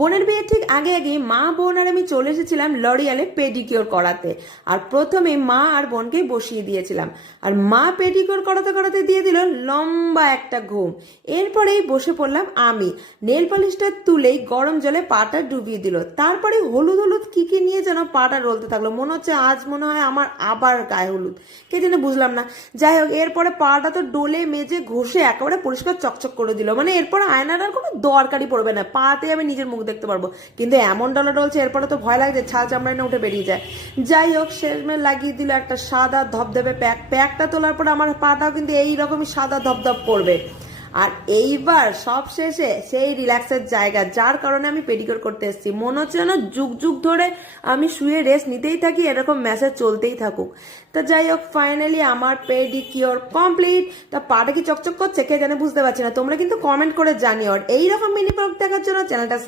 বোনের বিয়ের ঠিক আগে আগে মা বোন আর আমি চলে এসেছিলাম লরিয়ালে পেডিকিওর করাতে। আর প্রথমে মা আর বোনকেই বসিয়ে দিয়েছিলাম। আর মা পেডিকিওর করাতে করাতে দিয়ে দিল লম্বা একটা ঘুম। এরপরেই বসে পড়লাম আমি। নেল পলিশটা তুলেই গরম জলে পাটা ডুবিয়ে দিল। তারপরে হলুদ হলুদ কি কি নিয়ে যেন পাটা রলতে থাকলো। মনে হচ্ছে আজ মনে হয় আমার আবার গায়ে হলুদ, কে যেন বুঝলাম না। যাই হোক, এরপরে পাটা তো ডোলে মেজে ঘষে একেবারে পরিষ্কার চকচক করে দিল। মানে এরপরে আয়নার আর কোনো দরকারই পড়বে না, পাতে আমি নিজের মুখ দেখতে পারবো। কিন্তু এমন ডলা ডলছে, এরপরে তো ভয় লাগছে ছাল চামড়ায় না উঠে বেরিয়ে যায়। যাই হোক, শেষমে লাগিয়ে দিল একটা সাদা ধবধবে প্যাক। প্যাকটা তোলার পর আমার পাটাও কিন্তু এইরকমই সাদা ধবধব করবে। আর এইবার সব শেষে সেই রিল্যাক্সের জায়গা, যার কারণে আমি পেডিকিওর করতে এসেছি। মনে হচ্ছে যেন যুগ যুগ ধরে আমি শুয়ে রেস্ট নিতেই থাকি, এরকম মেসেজ চলতেই থাকুক। তা যাই হোক, ফাইনালি আমার পেডিকিওর কমপ্লিট। তা পাটা কি চকচক করছে কে জানে, বুঝতে পারছি না। তোমরা কিন্তু কমেন্ট করে জানিও। আর এইরকম মিনি ব্লগ দেখার জন্য চ্যানেলটা